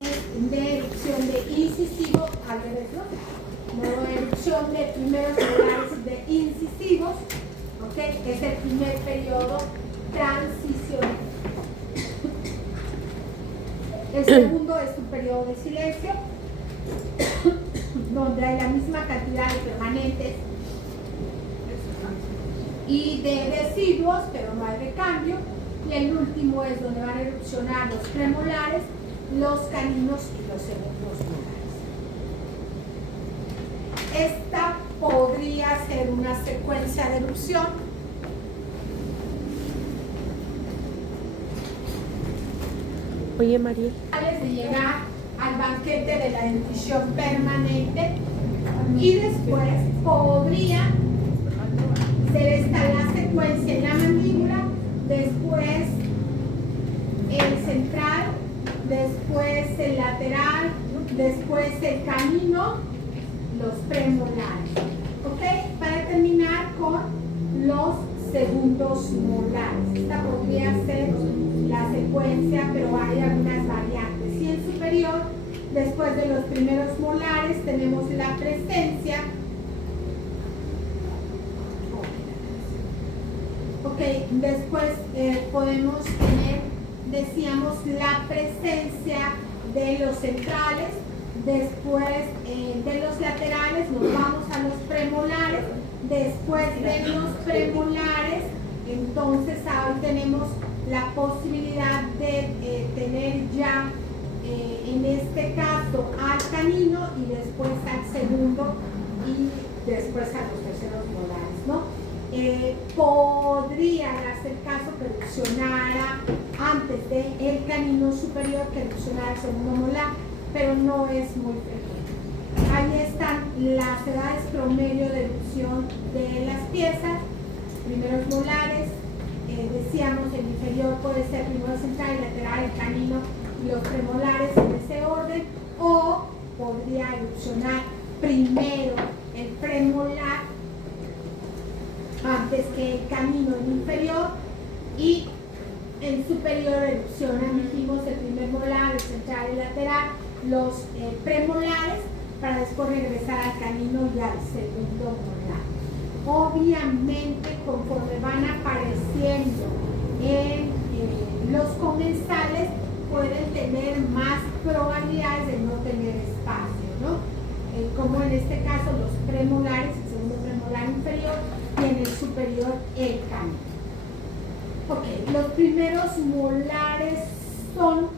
de erupción de incisivo, al revés, ¿no? No, erupción de primeros molares de incisivos, ¿ok? Es el primer periodo transicional. El segundo es un periodo de silencio, donde hay la misma cantidad de permanentes y de residuos, pero no hay recambio. Y el último es donde van a erupcionar los premolares, los caninos y los segundos molares. Esta podría ser una secuencia de erupción. Oye, Mariel. De llegar al banquete de la dentición permanente y después podría ser esta la secuencia en la mandíbula, después el central, después el lateral, después el canino, los premolares, ¿ok? Para terminar con los segundos molares. Esta podría ser la secuencia, pero hay algunas variantes. Y en superior, después de los primeros molares, tenemos la presencia. Ok, después podemos tener, decíamos, la presencia de los centrales, después de los laterales nos vamos a los premolares, después de los premolares, entonces ahora tenemos la posibilidad de tener ya, en este caso, al canino y después al segundo y después a los terceros molares, ¿no? Podría darse el caso que erupcionara antes del canino superior que erupcionara el segundo molar, pero no es muy frecuente. Ahí están las edades promedio de erupción de las piezas, primeros molares, decíamos el inferior puede ser primero central y lateral, el canino y los premolares en ese orden, o podría erupcionar primero el premolar antes que el canino en inferior, y en superior erupcionan, dijimos, el primer molar, el central y el lateral, los premolares, para después regresar al canino y al segundo molar. Obviamente, conforme van apareciendo en los comensales, pueden tener más probabilidades de no tener espacio, ¿no? Como en este caso los premolares, el segundo premolar inferior, y en el superior el canino. Ok, los primeros molares son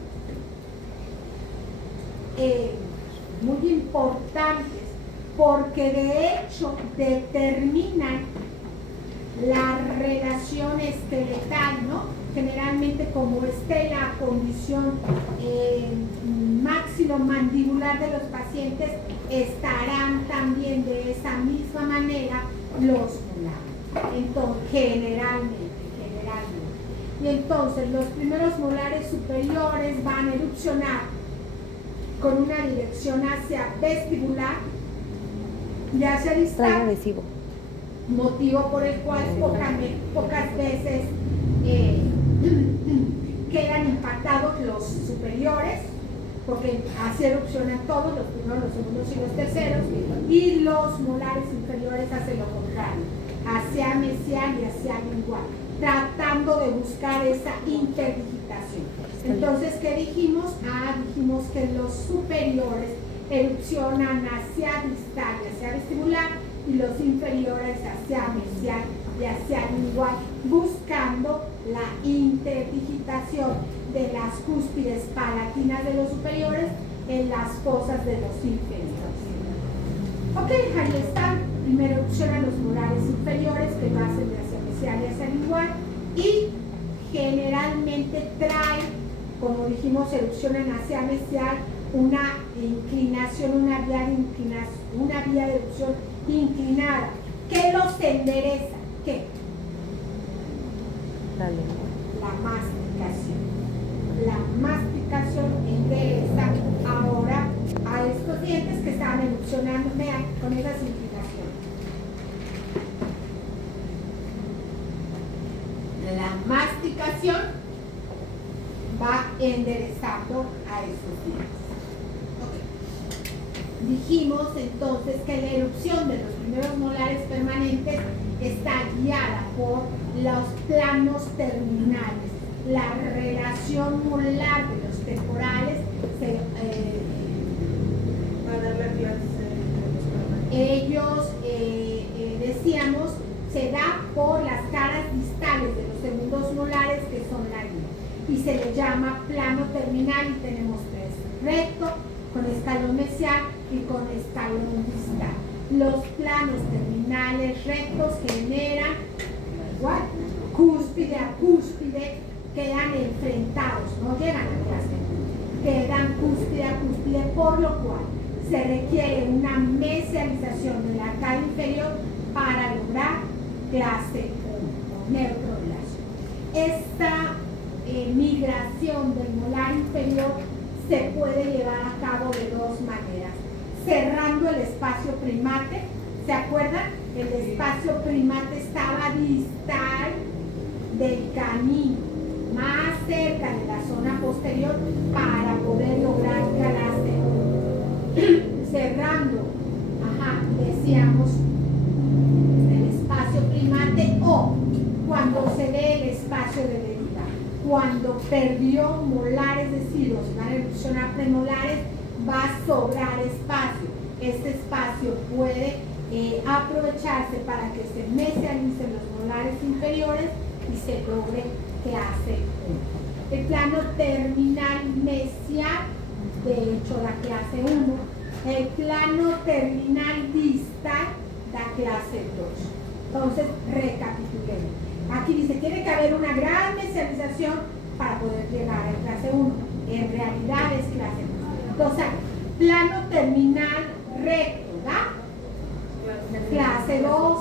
muy importantes porque de hecho determinan la relación esqueletal, ¿no? Generalmente, como esté la condición maxilomandibular de los pacientes, estarán también de esa misma manera los molares. Entonces, generalmente. Y entonces, los primeros molares superiores van a erupcionar con una dirección hacia vestibular y hacia distal, motivo por el cual pocas veces quedan impactados los superiores, porque así erupcionan todos, los primeros, los segundos y los terceros, y los molares inferiores hacen lo contrario, hacia mesial y hacia lingual, tratando de buscar esa interdigitación. Entonces, ¿qué dijimos? Dijimos que los superiores erupcionan hacia distal y hacia vestibular, y los inferiores hacia mesial y hacia lingual, buscando la interdigitación de las cúspides palatinas de los superiores en las fosas de los inferiores. Ok, ahí están. Primero erupcionan los molares inferiores, que lo hacen de hacia mesial y hacia lingual, y generalmente traen, como dijimos, erupcionan hacia mesial, una inclinación, una vía de erupción inclinada. ¿Qué los endereza? ¿Qué? La lengua. La masticación. La masticación endereza ahora a estos dientes que estaban erupcionando con esas inclinaciones. La masticación va enderezando a esos dientes. Dijimos entonces que la erupción de los primeros molares permanentes está guiada por los planos terminales. La relación molar de los temporales Para dar la clase de los permanentes. ellos, decíamos, se da por las caras distales de los segundos molares, que son la guía, y se le llama plano terminal, y tenemos tres: recto, con escalón mesial y con escalón distal. Los planos terminales rectos generan igual, cúspide a cúspide, quedan enfrentados, no llegan a clase, quedan cúspide a cúspide, por lo cual se requiere una mesialización del arcada inferior para lograr clase 1, neutro relación. Esta migración del molar inferior se puede llevar a cabo de dos maneras: cerrando el espacio primate. ¿Se acuerdan? El espacio primate estaba distal del canino, más cerca de la zona posterior, para poder lograr clase 1. Cerrando, decíamos, el espacio primate, o cuando se ve el espacio de deriva. Cuando perdió molares, es decir, los van a erupcionar premolares, va a sobrar espacio. Este espacio puede aprovecharse para que se mesialicen los molares inferiores y se logre clase 1. El plano terminal mesial, de hecho, da clase 1. El plano terminal distal da clase 2. Entonces, recapitulemos. Aquí dice, tiene que haber una gran mesialización para poder llegar a clase 1. En realidad es clase 2. Entonces, plano terminal recto, ¿da? Clase 2,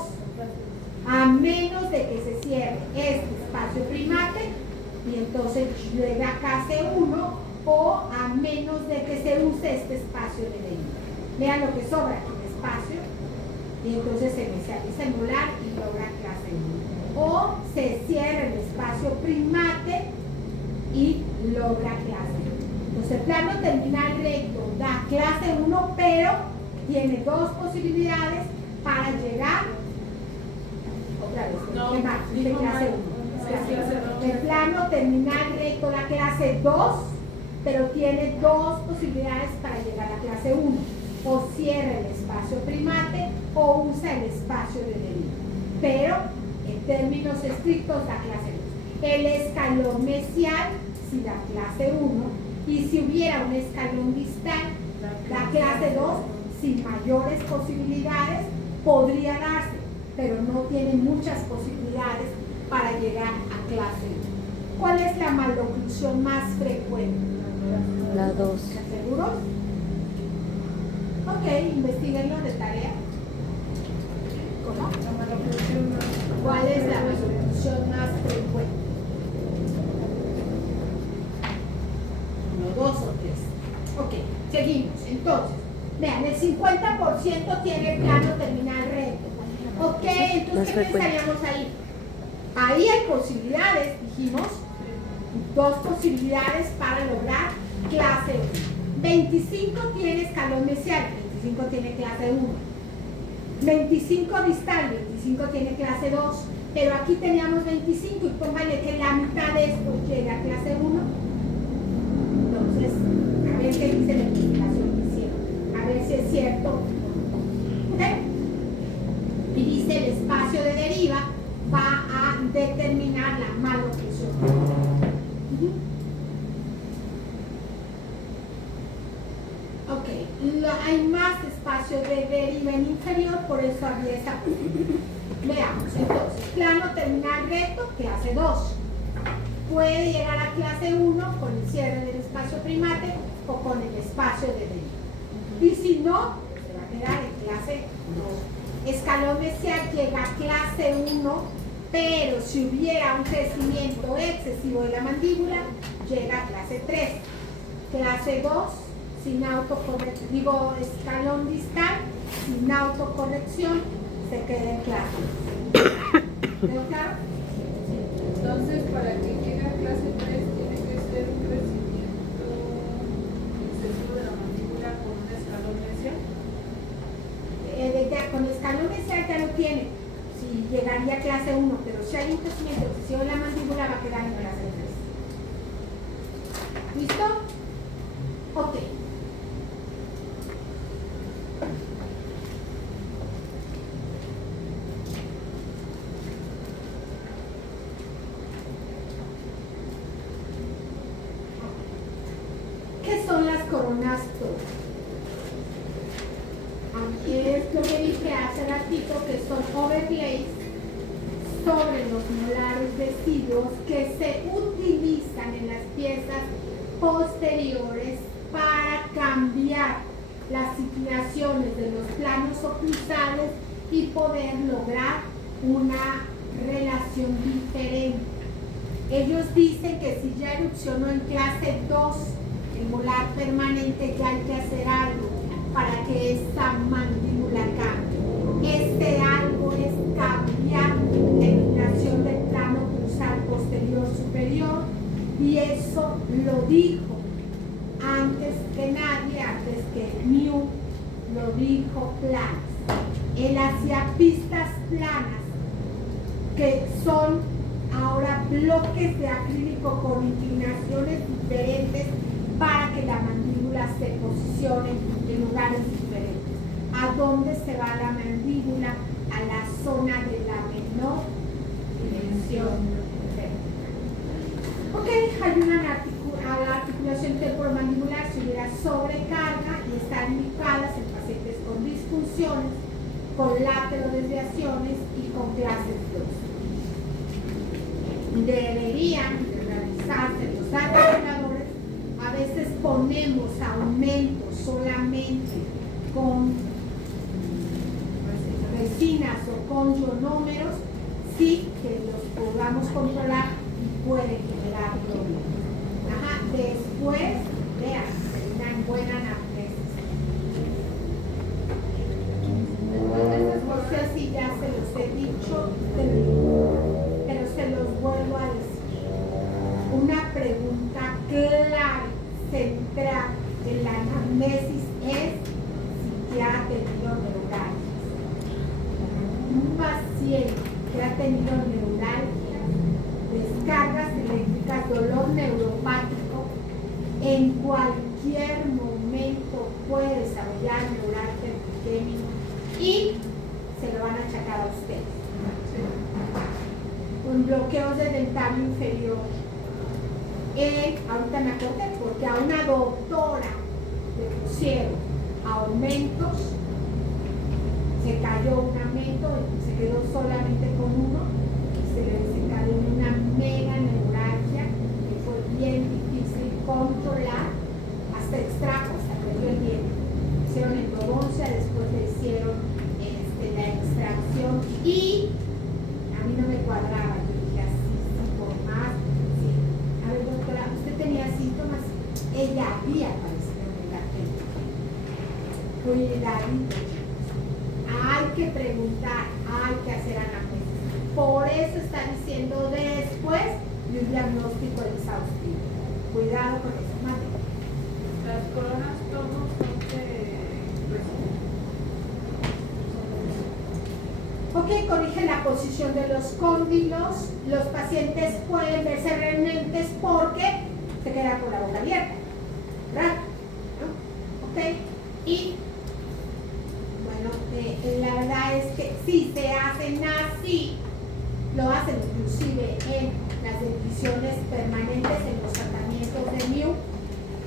a menos de que se cierre este espacio primate, y entonces llega a clase 1, o a menos de que se use este espacio de deriva. Vean lo que sobra aquí, el espacio, y entonces se mesializa el molar y logra clase 1. O se cierra el espacio primate y logra clase 1. Entonces el plano terminal recto da clase 1, pero tiene dos posibilidades para llegar. Otra vez, No, ¿qué más? Dice dijo clase mal. 1. El plano terminal recto da clase 2, pero tiene dos posibilidades para llegar a clase 1. O cierra el espacio primate o usa el espacio de deriva. Pero en términos estrictos da clase 2. El escalón mesial sí da clase 1, y si hubiera un escalón distal da clase 2 sin mayores posibilidades. Podría darse, pero no tiene muchas posibilidades para llegar a clase 1. ¿Cuál es la maloclusión más frecuente? La 2. ¿Seguros? Ok, investiguenlo de tarea. ¿Cómo? La maloclusión más. ¿Cuál es la maloclusión más frecuente? 1, 2 o 3. Ok, seguimos. Entonces, vean, el 50% tiene plano terminal recto. Ok, entonces, ¿qué pensaríamos ahí? Ahí hay posibilidades, dijimos, dos posibilidades para lograr clase 1. 25 tiene escalón mesial, 25 tiene clase 1. 25 distal, 25 tiene clase 2. Pero aquí teníamos 25 y póngale que la mitad de esto llega a clase 1. Entonces, a ver qué dice la investigación que hicieron. A ver si es cierto. ¿Ok? Y dice el espacio de deriva va a determinar la maloclusión. Ok, hay más espacio de deriva en inferior, por eso había esa posibilidad. Veamos, entonces, plano terminal recto, clase 2. Puede llegar a clase 1 con el cierre del espacio primate o con el espacio de deriva. Y si no, pues se va a quedar en clase 2. Escalón mesial llega a clase 1, pero si hubiera un crecimiento excesivo de la mandíbula, llega a clase 3. Clase 2, sin autocorrección, digo, escalón distal, sin autocorrección, se queda en clase. ¿Quedó claro? Entonces, para que llegue a clase 3, tiene que ser un crecimiento excesivo de la mandíbula con un escalón mesial. con escalones ya lo tiene. Si llegaría a clase 1, pero si hay un crecimiento excesivo en la mandíbula va a quedar en clase 3. ¿Listo? Ok. ¿Qué son las coronas toras? Es lo que dije hace ratito, que son overlays sobre los molares deciduos que se utilizan en las piezas posteriores para cambiar las inclinaciones de los planos oclusales y poder lograr una relación diferente. Ellos dicen que si ya erupcionó en clase 2 el molar permanente, ya hay que hacer algo para que esta mandíbula cambie. Este algo es cambiar la inclinación del plano oclusal posterior superior, y eso lo dijo antes que nadie, antes que Mew, lo dijo Planas. Él hacía pistas planas que son ahora bloques de acrílico con inclinaciones diferentes para que la mandíbula se posicione en lugares diferentes. ¿A dónde se va la mandíbula? A la zona de la menor dimensión. Ok, hay una articulación temporomandibular si hubiera sobrecarga y están indicadas en pacientes con disfunciones, con laterodesviaciones y con clases 2. Deberían de realizarse los articuladores. A veces ponemos aumentos solamente con resinas o con ionómeros, sí que los podamos controlar y pueden generar problemas. Ajá. Después, vean, una buena anamnesis. No sé si ya se los he dicho, pero se los vuelvo a decir. Una pregunta clara, central en la anamnesis es si ya ha tenido neuralgias. Un paciente que ha tenido neuralgias, descargas eléctricas, dolor neuropático, en cualquier momento puede desarrollar neuralgia epidémica y se lo van a achacar a ustedes. Con bloqueos de dentario inferior. Ahorita me acordé porque a una doctora le pusieron aumentos, se cayó un aumento, se quedó solamente con uno y se le desencadenó una mega neuralgia que fue bien difícil controlar, hasta extrajo, hasta perdió el diente. Hicieron endodoncia, después le hicieron la extracción y a mí no me cuadraba. Yo dije así, por más, sí. A ver, doctora, ¿usted tenía síntomas? Ella había padecido neuralgia. Cuidadito, chicos. Hay que preguntar, hay que hacer anamnesis. Por eso está diciendo después de un diagnóstico exhaustivo. Cuidado con eso, madre. Las coronas todos son de Ok, corrige la posición de los cóndilos. Los pacientes pueden verse remnantes porque se queda con la boca abierta, ¿verdad? ¿No? Ok, y bueno, la verdad es que si se hacen así, lo hacen inclusive en las denticiones permanentes, en los tratamientos de Mew.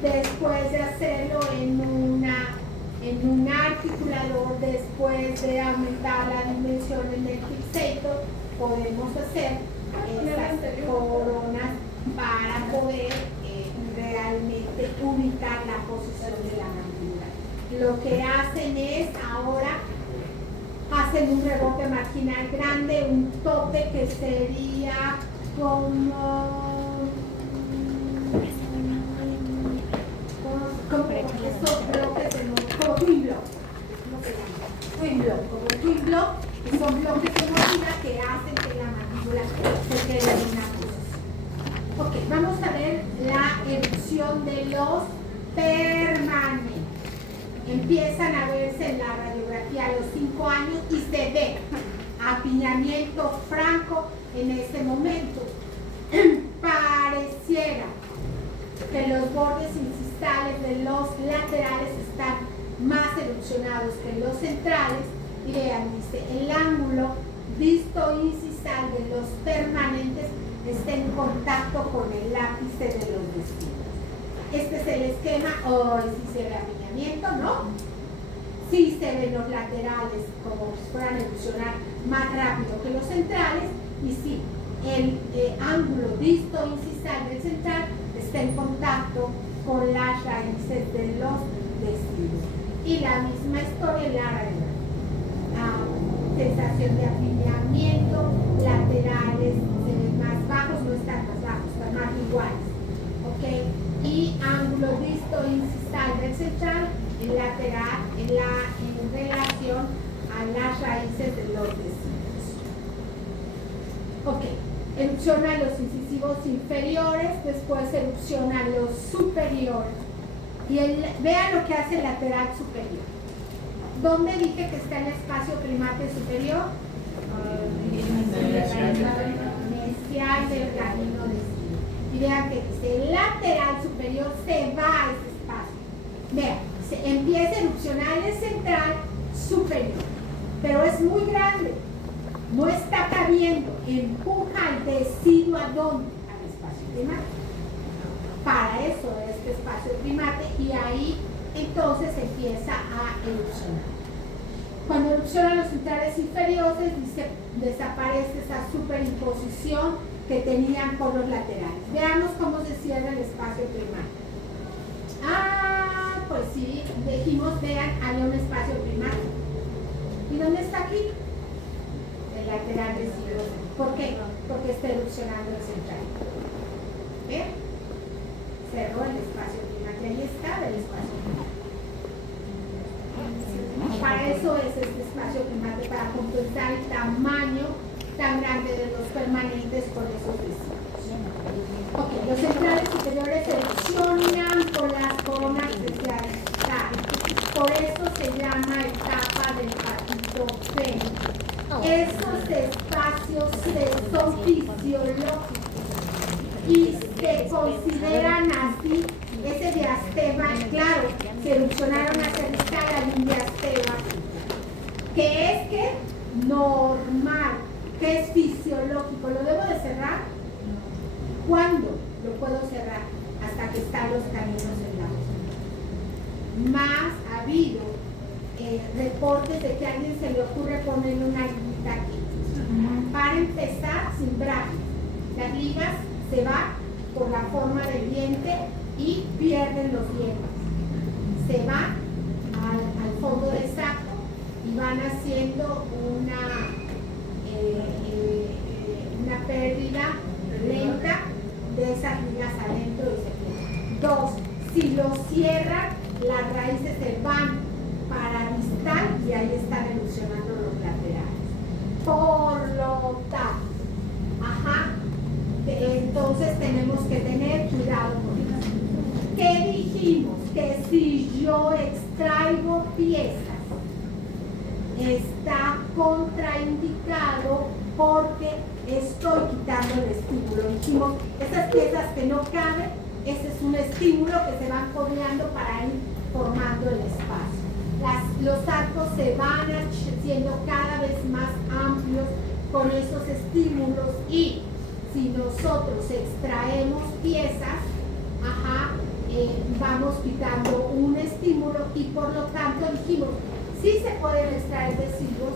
Después de hacerlo en un articulador, después de aumentar la dimensión en el fixator, podemos hacer esas coronas para poder realmente ubicar la posición de la mandíbula. Lo que hacen es ahora hacen un rebote marginal grande, un tope que sería como estos bloques como twin block, ¿cómo se llama? Twin block, como twin block, que son bloques de mordida que hacen que la mandíbula se quede en una posición. Ok, vamos a ver la erupción de los permanentes. Empiezan a verse en la radiografía los 5 años y se ve apiñamiento franco en este momento. Pareciera que los bordes incistales de los laterales están más erupcionados que los centrales. Y vean, dice, el ángulo distoincisal de los permanentes está en contacto con el ápice de los vestidos. Este es el esquema. Hoy sí se ve apiñamiento, ¿no? Sí se ven los laterales como si fueran a erupcionar más rápido que los centrales. Y sí, el ángulo distoincisal del central está en contacto con las raíces de los vestidos. Y la misma historia en la raíz. Sensación de apiñamiento, laterales se ven más bajos, no están más bajos, están más iguales, ¿ok? Y ángulo distoincisal del central, el lateral, en relación a las raíces de los vestidos. Ok, erupcionan los incisivos inferiores, después erupcionan los superiores. Y vean lo que hace el lateral superior. ¿Dónde dije que está el espacio primate superior? Inicial del camino de estilo. Y vean que dice, el lateral superior se va a ese espacio. Vean, se empieza a erupcionar el central superior, pero es muy grande, no está cabiendo, empuja al deciduo ¿a dónde? Al espacio primate. Para eso es este espacio primate y ahí entonces empieza a erupcionar. Cuando erupcionan los centrales inferiores, desaparece esa superimposición que tenían con los laterales. Veamos cómo se cierra el espacio primario. Pues sí, dijimos, vean, había un espacio primario. ¿Y dónde está aquí? El lateral deciduo. ¿Por qué? Porque está erupcionando el central. ¿Ven? Cerró el espacio primario. Ahí está el espacio primario. Para eso es este espacio primario, para compensar el tamaño tan grande de los permanentes con esos vestidos. Ok, los centrales superiores erupcionan por las coronas especiales. Por eso se llama etapa del patito feo. Esos espacios son fisiológicos y se consideran así. Ese diastema, claro, se erupcionaron a cervical, hay un diastema que es que normal, que es fisiológico. ¿Lo debo de cerrar? ¿Cuándo lo puedo cerrar? Hasta que están los caminos en la Más ha habido reportes de que a alguien se le ocurre poner una liguita aquí. Para empezar, sin brackets. Las ligas se van por la forma del diente y pierden los dientes. Se van al fondo del saco y van haciendo una pérdida lenta de esas ligas adentro y se pierden. 2. Si lo cierran, las raíces se van para distal y ahí están erupcionando los laterales. Por lo tanto, entonces tenemos que tener cuidado con eso. ¿Qué dijimos? Que si yo extraigo piezas, está contraindicado porque estoy quitando el estímulo. Dijimos, esas piezas que no caben, ese es un estímulo que se van codeando para ir formando el espacio. Los arcos se van haciendo cada vez más amplios con esos estímulos y si nosotros extraemos piezas, vamos quitando un estímulo y por lo tanto dijimos, sí se pueden extraer residuos,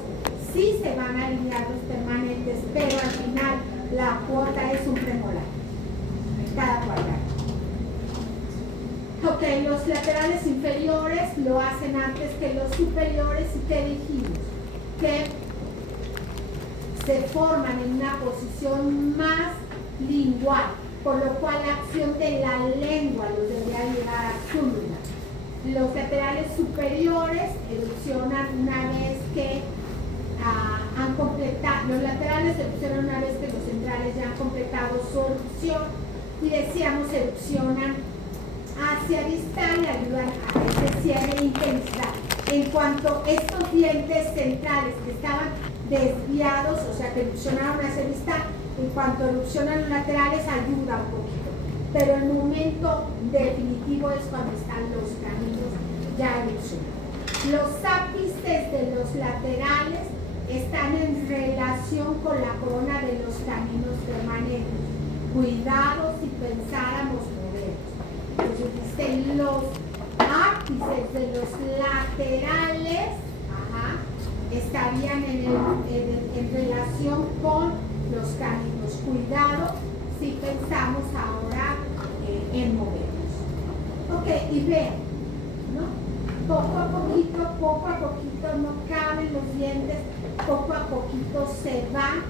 sí se van a alinear los permanentes, pero al final la cuota es un premolar, cada cuadrado. Ok, los laterales inferiores lo hacen antes que los superiores y ¿qué dijimos? Que se forman en una posición más lingual, por lo cual la acción de la lengua los debería llevar a su lugar. Los laterales superiores erupcionan una vez que han completado, los laterales erupcionan una vez que los centrales ya han completado su erupción y decíamos erupcionan hacia distal y ayudan a ese cierre e intensidad. En cuanto a estos dientes centrales que estaban desviados, o sea que erupcionaron hacia el vista, en cuanto erupcionan los laterales ayuda un poquito. Pero el momento definitivo es cuando están los caninos ya erupcionados. Los ápices de los laterales están en relación con la corona de los caninos permanentes. Cuidado si pensáramos moverlos. Entonces dicen los ápices de los laterales estarían en relación con los caninos. Cuidado si pensamos ahora en moverlos. Ok, y vean, ¿no? Poco a poquito no caben los dientes, poco a poquito se van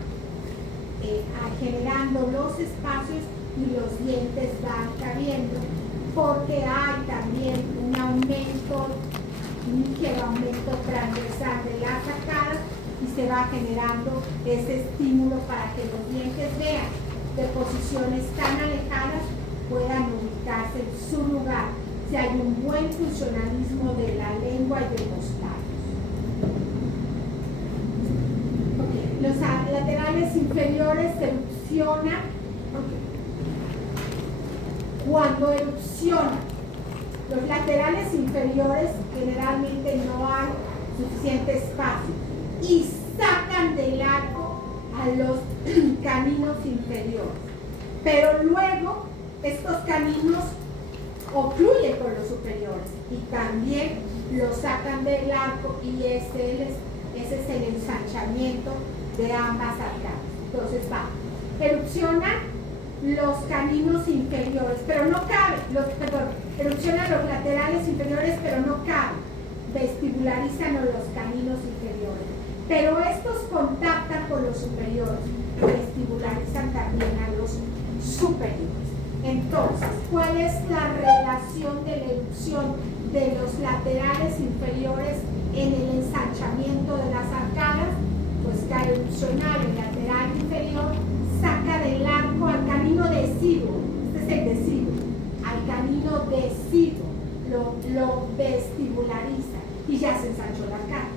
generando los espacios y los dientes van cabiendo, porque hay también un ligero aumento transversal de las arcadas y se va generando ese estímulo para que los dientes vean de posiciones tan alejadas puedan ubicarse en su lugar si hay un buen funcionalismo de la lengua y de los labios. Okay. Los laterales inferiores erupcionan. Cuando erupcionan los laterales inferiores, generalmente no hay suficiente espacio y sacan del arco a los caninos inferiores. Pero luego estos caninos ocluyen con los superiores y también los sacan del arco y ese es el ensanchamiento de ambas arcadas. Entonces va, erupcionan los caninos inferiores, pero no caben, erupcionan los laterales inferiores, pero no caben, vestibularizan los caninos inferiores, pero estos contactan con los superiores, vestibularizan también a los superiores. Entonces, ¿cuál es la relación de la erupción de los laterales inferiores en el ensanchamiento de las arcadas? Pues que al erupcionar el lateral inferior saca del arco al canino deciduo, este es el deciduo, al canino deciduo, lo vestibulariza y ya se ensanchó la arcada.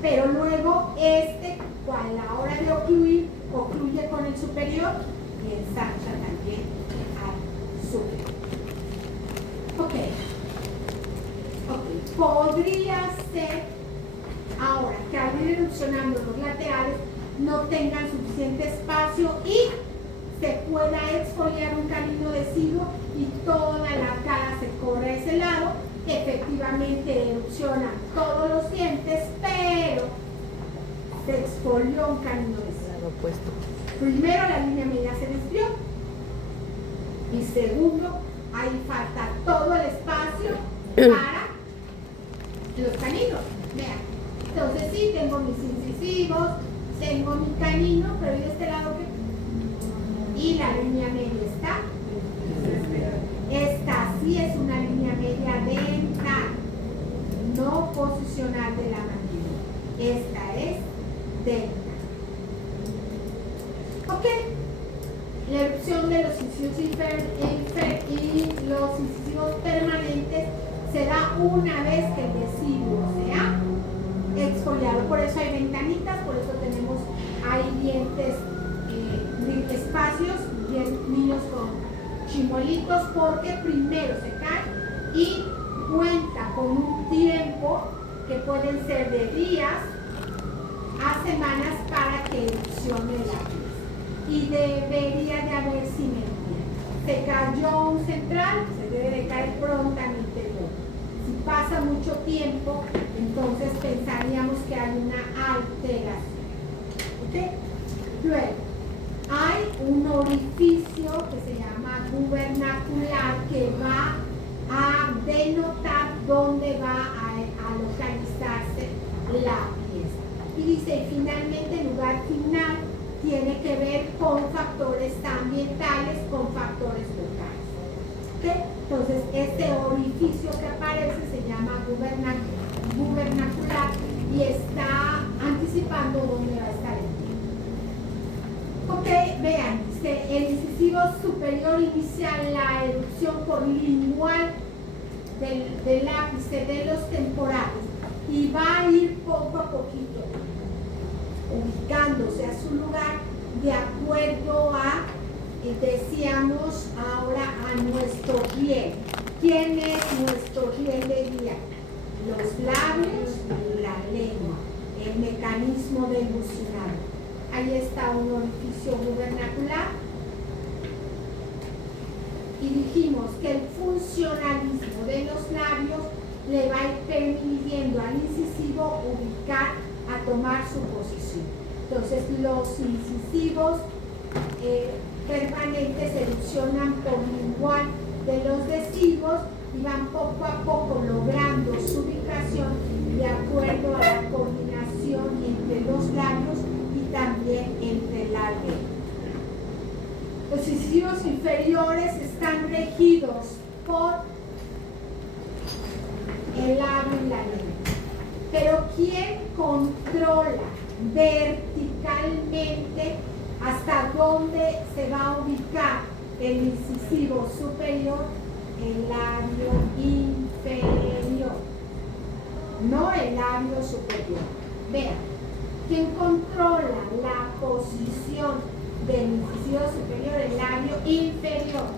Pero luego a la hora de ocluir, ocluye con el superior y ensancha también al superior. Ok. Podría ser ahora que al ir erupcionando los laterales no tengan suficiente espacio y se pueda exfoliar un canino deciduo y toda la arcada se corre a ese lado. Efectivamente erupcionan todos los dientes, pero se exfolió un canino deciduo. Primero la línea media se desvió y segundo, ahí falta todo el espacio para los caninos. Vean, entonces sí, tengo mis incisivos, tengo mi canino, pero ¿y de este lado qué? Y la línea media está. Esta sí es una línea media dental, no posicional de la mandíbula. Esta es dental. Ok. La erupción de los incisivos y los incisivos permanentes se da una vez que el deciduo sea exfoliado. Por eso hay ventanitas, por eso hay dientes, espacios, niños con chimuelitos, porque primero se cae y cuenta con un tiempo que pueden ser de días a semanas para que erupcione la pieza. Y debería de haber simetría. Se cayó un central, se debe de caer prontamente el otro. Si pasa mucho tiempo, entonces pensaríamos que hay una alteración. ¿Ok? Luego, hay un orificio que se llama gubernacular que va a denotar dónde va a localizarse la pieza. Y dice, finalmente, el lugar final tiene que ver con factores ambientales, con factores locales. ¿Okay? Entonces, este orificio que aparece se llama gubernacular y está anticipando dónde va a estar el pie. Ok, vean, dice, el incisivo superior inicia la erupción por lingual del ápice de los temporales y va a ir poco a poquito ubicándose a su lugar de acuerdo a, decíamos ahora, a nuestro riel. ¿Quién es nuestro riel de guía? Los labios y la lengua, el mecanismo de elucidar. Ahí está un orificio gubernacular. Y dijimos que el funcionalismo de los labios le va a ir permitiendo al incisivo ubicar, a tomar su posición. Entonces los incisivos permanentes erupcionan por igual de los decisivos y van poco a poco logrando su ubicación de acuerdo a la coordinación entre los labios y también entre la lengua. Los incisivos inferiores están regidos por el labio y la lengua. Pero ¿quién controla verticalmente hasta dónde se va a ubicar el incisivo superior? El labio inferior, no el labio superior. Vean, ¿quién controla la posición del incisivo superior? El labio inferior,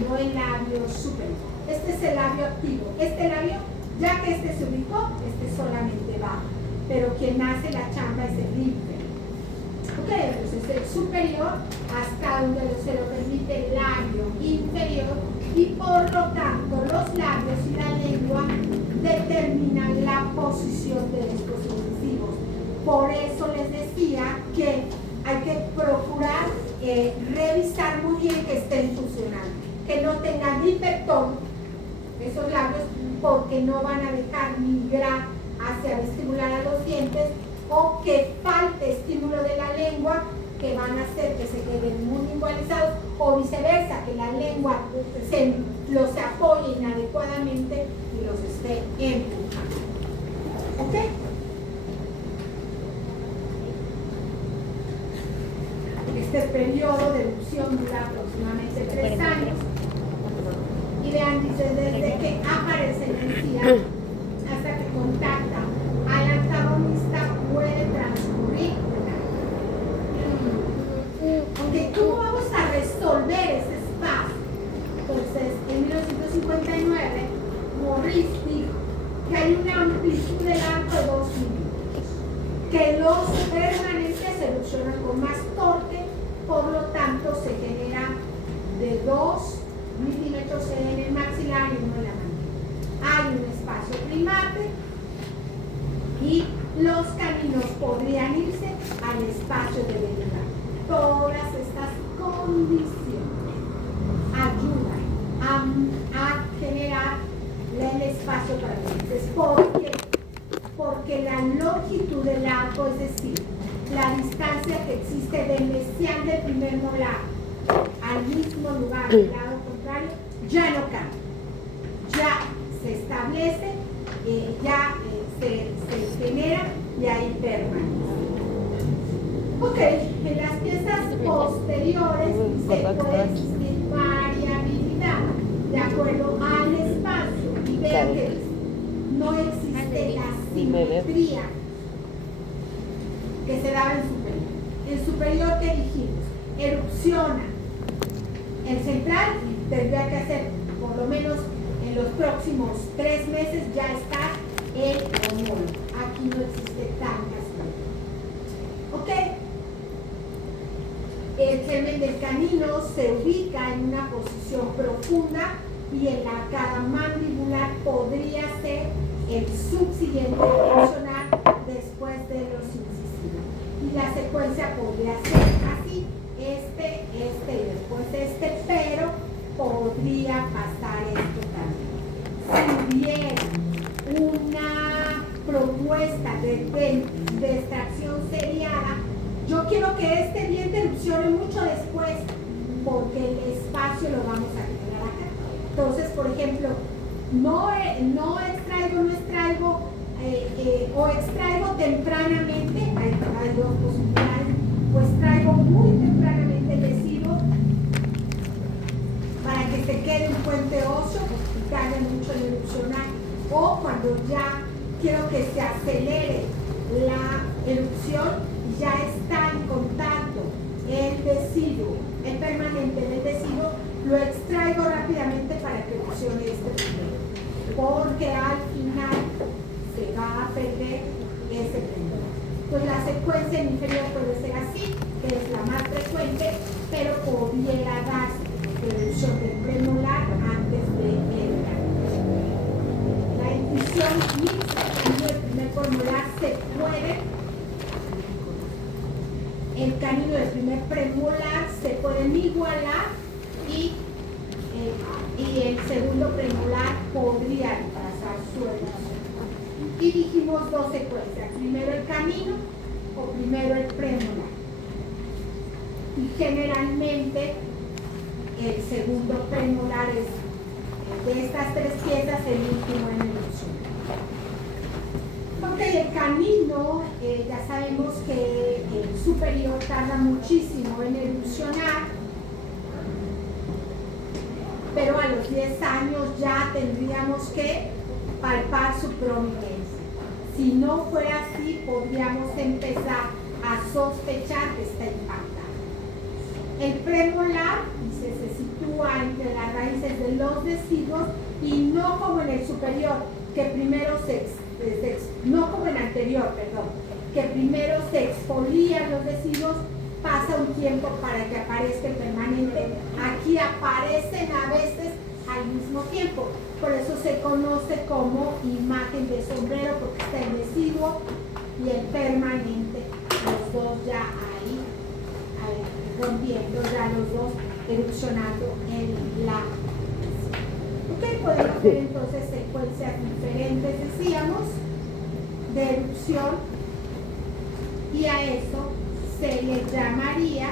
no el labio superior. Este es el labio activo. Este labio, ya que este se ubicó, este solamente baja. Pero quien hace la chamba es el inferior. Ok, entonces el superior hasta donde se lo permite el labio inferior y por lo tanto los labios y la lengua determinan la posición de estos incisivos. Por eso les decía que hay que procurar revisar muy bien que estén funcionando, que no tengan hipertono esos labios, porque no van a dejar migrar hacia estimular a los dientes, o que falte estímulo de la lengua, que van a hacer que se queden muy igualizados, o viceversa, que la lengua los apoye inadecuadamente y los esté empujando. ¿Ok? Este periodo de erupción dura aproximadamente 3 años. Y vean, dice, desde que aparece la encía hasta que contacta al antagonista puede transcurrir un año. Ok, ¿cómo vamos a resolver ese espacio? Entonces, en 1959, Morris dijo que hay una amplitud del arco de 2 milímetros, que los permanentes erupcionan con más torque, por lo tanto se genera de 2 milímetros en el maxilar y 1 en la mandíbula. Hay un espacio primate y los caninos podrían irse al espacio de vegetal. Todas estas condiciones ayudan a generar el espacio para los dientes. ¿Por qué? Porque la longitud del arco, es decir, la distancia que existe del mesial del primer molar al mismo lugar del lado contrario, ya no cambia, ya se establece, se genera y ahí permanece. Ok, en las piezas posteriores se puede existir variabilidad de acuerdo al espacio, y vean que no existe la simetría que se daba en superior. En superior, ¿qué dijimos? Erupciona. El central tendría que hacer, por lo menos en los próximos 3 meses, ya está el homólogo. Aquí no existe tanta simetría. ¿Ok? El germen del canino se ubica en una posición profunda y en la arcada mandibular podría ser el subsiguiente funcional después de los incisivos. Y la secuencia podría ser así, este y después este, pero podría pasar esto también. Si hubiera una propuesta de extracción seriada, yo quiero que este diente erupcione mucho después, porque el espacio lo vamos a generar acá. Entonces, por ejemplo, no extraigo o extraigo tempranamente, hay 2 posibilidades, o extraigo muy tempranamente el lesivo para que se quede un puente óseo y tarde mucho en erupcionar, o cuando ya quiero que se acelere la erupción, ya está en contacto el deciduo, el permanente del deciduo, lo extraigo rápidamente para que erupcione este primero, porque al final se va a perder ese primero. Pues la secuencia inferior puede ser así, que es la más frecuente, pero pudiera darse erupción del premolar antes del canino. La intuición mixta y el primer premolar se puede, el canino del primer premolar se pueden igualar y el segundo premolar podría pasar su erupción. Y dijimos dos secuencias, primero el canino o primero el premolar. Y generalmente el segundo premolar es de estas tres piezas el último en erupción. Ok, el canino, ya sabemos que el superior tarda muchísimo en erupcionar, pero a los 10 años ya tendríamos que palpar su prominencia. Si no fuera así, podríamos empezar a sospechar que está impactado. El premolar se sitúa entre las raíces de los deciduos y no como en el superior, que primero no como en el anterior, perdón, que primero se exfolian los deciduos, pasa un tiempo para que aparezca el permanente. Aquí aparecen a veces al mismo tiempo, por eso se conoce como imagen de sombrero, porque está el deciduo y el permanente, los dos ya ahí rompiendo, ya los dos erupcionando en la. Ok, podemos ver entonces secuencias diferentes, decíamos, de erupción, y a eso se le llamaría,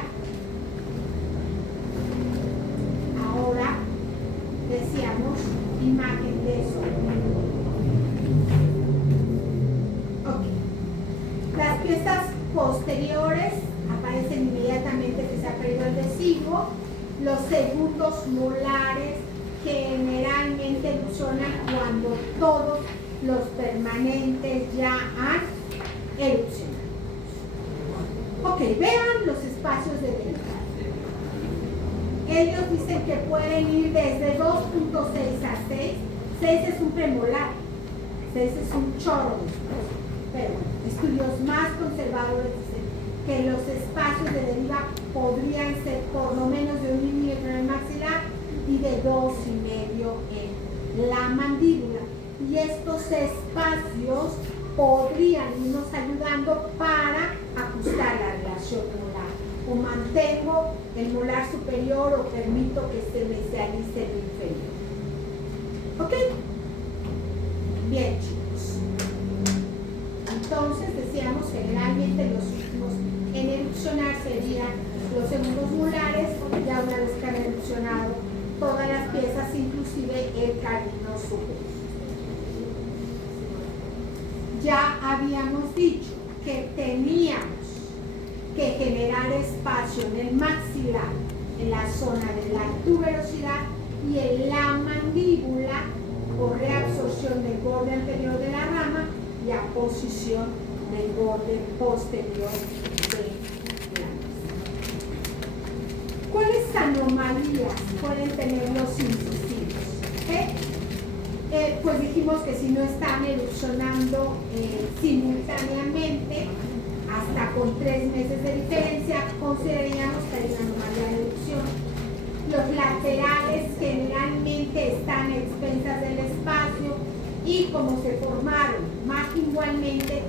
ahora decíamos, imagen de sombrero. Ok, las piezas posteriores aparecen inmediatamente que se ha perdido el deciduo. Los segundos molares generalmente erupcionan cuando todos los permanentes ya han erupcionado. Ok, vean los espacios de deriva. Ellos dicen que pueden ir desde 2.6 a 6. 6 es un premolar, 6 es un chorro después. Pero estudios más conservadores dicen que los espacios de deriva podrían ser por lo menos de 1 milímetro en el maxilar y de 2,5 en la mandíbula. Y estos espacios podrían irnos ayudando para ajustar la relación molar. O mantengo el molar superior o permito que se mesianice el inferior. ¿Ok? Bien, chicos. Entonces decíamos generalmente los últimos en erupcionar serían los segundos molares, ya una vez que han erupcionado todas las piezas, inclusive el canino superior. Ya habíamos dicho que teníamos que generar espacio en el maxilar, en la zona de la tuberosidad y en la mandíbula por reabsorción del borde anterior de la rama y aposición del borde posterior de la masa. ¿Cuáles anomalías pueden tener los incisivos? Pues dijimos que si no están erupcionando simultáneamente, hasta con 3 meses de diferencia, consideraríamos que hay una anomalía de erupción. Los laterales generalmente están a expensas del espacio y como se formaron más igualmente,